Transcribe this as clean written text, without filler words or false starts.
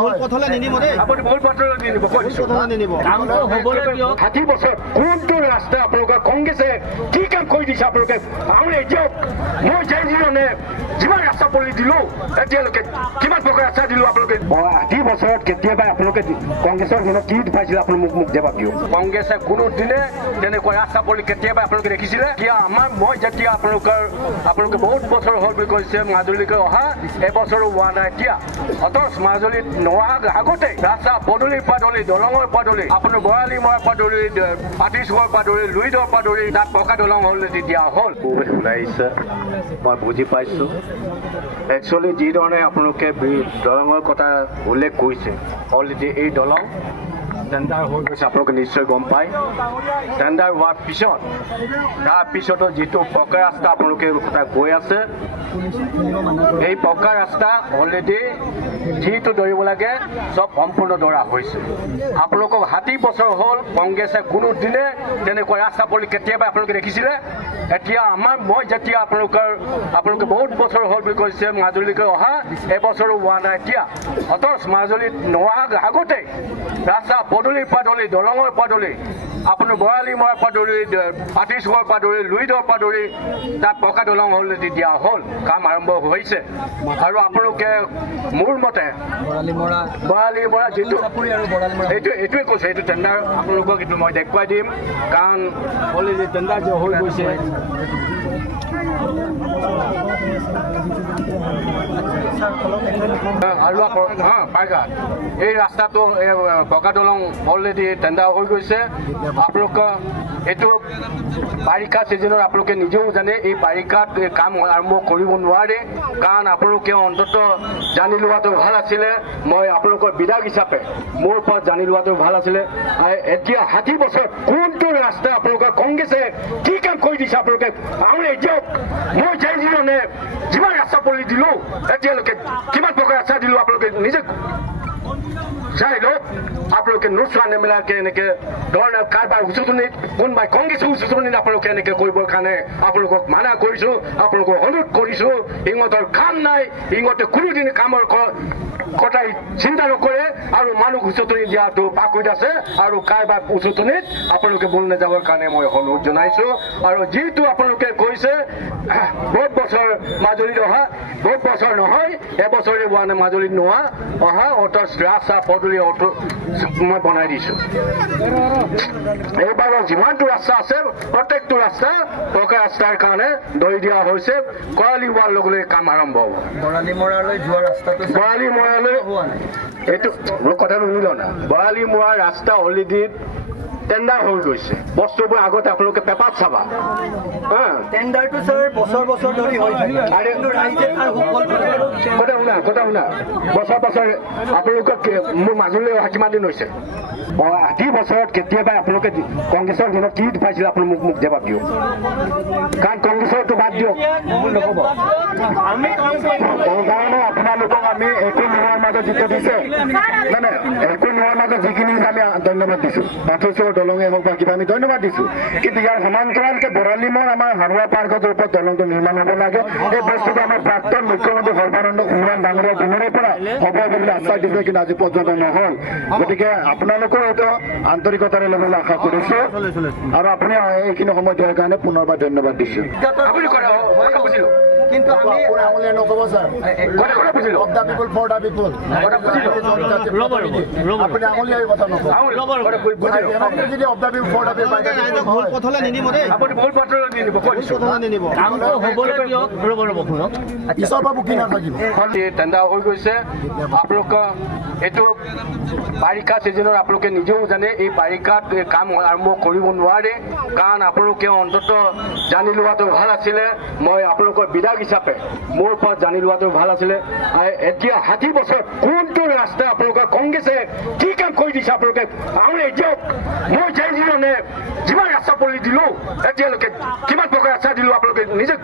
পথলে নিনিব দেই আপুনি মূল পথলে নিনিব পথলে নিনিব কামটো হ'বলৈ দিয়ক 60 বছৰ কোনটো ৰাস্তা আপোনালোকৰ কংগ্ৰেছে কি কাম কৰি দিছে আপোনালোকে আমি এতিয়া মই জানিনে যিমান ৰাস্তা পৰি দিলো এতিয়ালৈকে কিমান প্ৰকাৰ ৰাস্তা দিলো আপোনালোকে 60 বছৰত কেতিয়াবা আপোনালোকে কংগ্ৰেছৰ দিনত কি পাইছিল আপুনি মোক জবাব দিয়ক কংগ্ৰেছে কোনো দিনে তেনেকুৱা ৰাস্তা পৰি কেতিয়াবা আপোনালোকে দেখিছিলে কি আমাৰ মই যেতিয়া আপোনালোকে বহুত বছৰ হ'ল বুলি কৈছে মাজুলীলৈ অহা এবছৰো হোৱা নাই এতিয়া অতচ মাজুলীত নোৱাৰ আগতে ৰাস্তা পদূলি দলঙৰ পদূলি আপোনাৰ বৰালি মৰা পদূলি পাতিচৰ পদূলি লুইডৰ পদূলি তাত পকা দলং হ'ল দিয়া হ'ল ওলাইছে মই বুজি পাইছোঁ একচুৱেলি যিধৰণে আপোনালোকে দলঙৰ কথা উল্লেখ কৰিছে অলৰেডি এই দলং টেণ্ডাৰ হৈ গৈছে আপোনালোকে নিশ্চয় গম পায় টেণ্ডাৰ হোৱাৰ পিছত তাৰপিছতো যিটো পকা ৰাস্তা আপোনালোকে কথা কৈ আছে এই পকা ৰাস্তা অলৰেডি যিটো দৌৰিব লাগে চব সম্পূৰ্ণ দৌৰা হৈছে আপোনালোকক 60 বছৰ হ'ল কংগ্ৰেছে কোনো দিনে তেনেকুৱা ৰাস্তা পৰি কেতিয়াবা আপোনালোকে দেখিছিলে এতিয়া মই যেতিয়া আপোনালোকে বহুত বছৰ হ'ল বুলি কৈছে মাজুলীলৈ অহা এবছৰো হোৱা নাই এতিয়া অতচ মাজুলীত নোৱাৰ আগতে ৰাস্তা পদূলি দলঙৰ পদূলি আপোনাৰ বৰালি মৰা পদূলি পাতিচৰ পদূলি লুইডৰ পদূলি তাত পকা দলং হ'ল দিয়া হ'ল কাম আৰম্ভ হৈছে আৰু আপোনালোকে মোৰ মতে বৰালি মৰা যিটো এইটোৱে কৈছে এইটো টেণ্ডাৰ আপোনালোকক এইটো মই দেখুৱাই দিম কাৰণ অলৰেডি টেণ্ডাৰ যে হৈ গৈছে আৰু পাইঘাট এই ৰাস্তাটো পকা দলং অলৰেডি টেণ্ডাৰ হৈ গৈছে আপোনালোকে এইটো বাৰিষা ছিজনত আপোনালোকে নিজেও জানে এই বাৰিষাত কাম আৰম্ভ কৰিব নোৱাৰে কাৰণ আপোনালোকে অন্তত জানি লোৱাটো ভাল আছিলে মই আপোনালোকৰ বিধায়ক হিচাপে মোৰ ওপৰত জানি লোৱাটো ভাল আছিলে এতিয়া 60 বছৰ কোনটো ৰাস্তা আপোনালোকৰ কংগ্ৰেছে কি কাম কৰি দিছে আপোনালোকে আমি এতিয়া মই জানিনে যিমান ৰাস্তা পৰি দিলো এতিয়ালৈকে কিমান প্ৰকাৰ ৰাস্তা দিলো আপোনালোকে নিজে চাই লওক আপোনালোকে নোচোৱা নেমেলাকে এনেকে ধৰণে কাৰোবাৰ উচতনিত কোনোবাই কংগ্ৰেছৰ উচতনিত আপোনালোকে এনেকে কৰিবৰ কাৰণে আপোনালোকক মানা কৰিছোঁ আপোনালোকক অনুৰোধ কৰিছোঁ ইহঁতৰ কাম নাই ইহঁতে কোনোদিন কামৰ কথাই চিন্তা নকৰে আৰু মানুহ উচতনি দিয়াটো পাকৈত আছে আৰু কাৰোবাৰ উচতনিত আপোনালোকে বল নাযাবৰ কাৰণে মই অনুৰোধ জনাইছোঁ আৰু যিটো আপোনালোকে কৈছে বহুত বছৰ মাজুলীত অহা বহুত বছৰ নহয় এবছৰে হোৱা নাই মাজুলীত অহা অটো ৰাস্তা পদূলি অটো মই বনাই দিছোঁ এইবাৰ যিমানটো ৰাস্তা আছে প্ৰত্যেকটো ৰাস্তা পকা ৰাস্তাৰ কাৰণে ধৰি দিয়া হৈছে কৰালি হোৱাৰ লগে লগে কাম আৰম্ভ হ'ব বৰালি মৰালৈ এইটো মোৰ কথাটো শুনিল না বৰালি মৰা ৰাস্তা অলৰেডি টেণ্ডাৰ হৈ গৈছে বস্তুবোৰ আগতে আপোনালোকে পেপাৰত চাবা টেণ্ডাৰটো স্যাৰ বছৰ ধৰি হৈ থাকে আৰু ৰাইজে তাৰ সুফল কথা শুনা বছৰ আপোনালোকক মোৰ মাজুলীলৈ অহা কিমান দিন হৈছে 60 বছৰত কেতিয়াবা আপোনালোকে কংগ্ৰেছৰ দিনত কি পাইছিল আপুনি মোক জবাব দিয়ক কাৰণ কংগ্ৰেছৰটো বাদ দিয়ক নক'ব কাৰণে আপোনালোকক আমি একো নোহোৱাৰ মাজত যিটো দিছে মানে একো নোহোৱাৰ মাজত যিখিনি আমি ধন্যবাদ দিছোঁ পাথৰ দলঙে হওক বা কিবা আমি ধন্যবাদ দিছোঁ কিন্তু ইয়াৰ সমান্তৰালকে বৰালিমৰ আমাৰ হাৰুৱা পাৰ্কটোৰ ওপৰত দলংটো নিৰ্মাণ হ'ব লাগে এই বস্তুটো আমাৰ প্ৰাক্তন মুখ্যমন্ত্ৰী সৰ্বানন্দ সোণোৱাল ডাঙৰীয়া দিনৰে পৰা হ'ব বুলি আশ্বাস দিছে কিন্তু আজি পৰ্যন্ত নহ'ল গতিকে আপোনালোকৰ এইটো আন্তৰিকতাৰে ল'বলৈ আশা কৰিছোঁ আৰু আপুনি এইখিনি সময় দিয়াৰ কাৰণে পুনৰবাৰ ধন্যবাদ দিছোঁ কিন্তু আমি নক'ব sir of the people for the people আপুনি আঙুলিয়াই কথা নক'ব যদি of the people for the people পথলে নিনিব দেই আপুনি মূল পথলে নিনিব পথলে নিনিব কামটো হ'বলৈ দিয়ক ৰ'ব পিছৰ পৰা বুকি নাথাকিব টেণ্ডাৰ হৈ গৈছে আপোনালোকে এইটো বাৰিষা ছিজনত আপোনালোকে নিজেও জানে এই বাৰিষাত কাম আৰম্ভ কৰিব নোৱাৰে কাৰণ আপোনালোকে অন্তত জানি লোৱাটো ভাল আছিলে মই আপোনালোকৰ বিধায়ক হিচাপে মোৰ ওপৰত জানি লোৱাটো ভাল আছিলে এতিয়া 60 বছৰ কোনটো ৰাস্তা আপোনালোকৰ কংগ্ৰেছে কি কাম কৰি দিছে আপোনালোকে আমি এতিয়া মই জানিনে যিমান ৰাস্তা পৰি দিলো এতিয়ালৈকে কিমান প্ৰকাৰ ৰাস্তা দিলো আপোনালোকে নিজে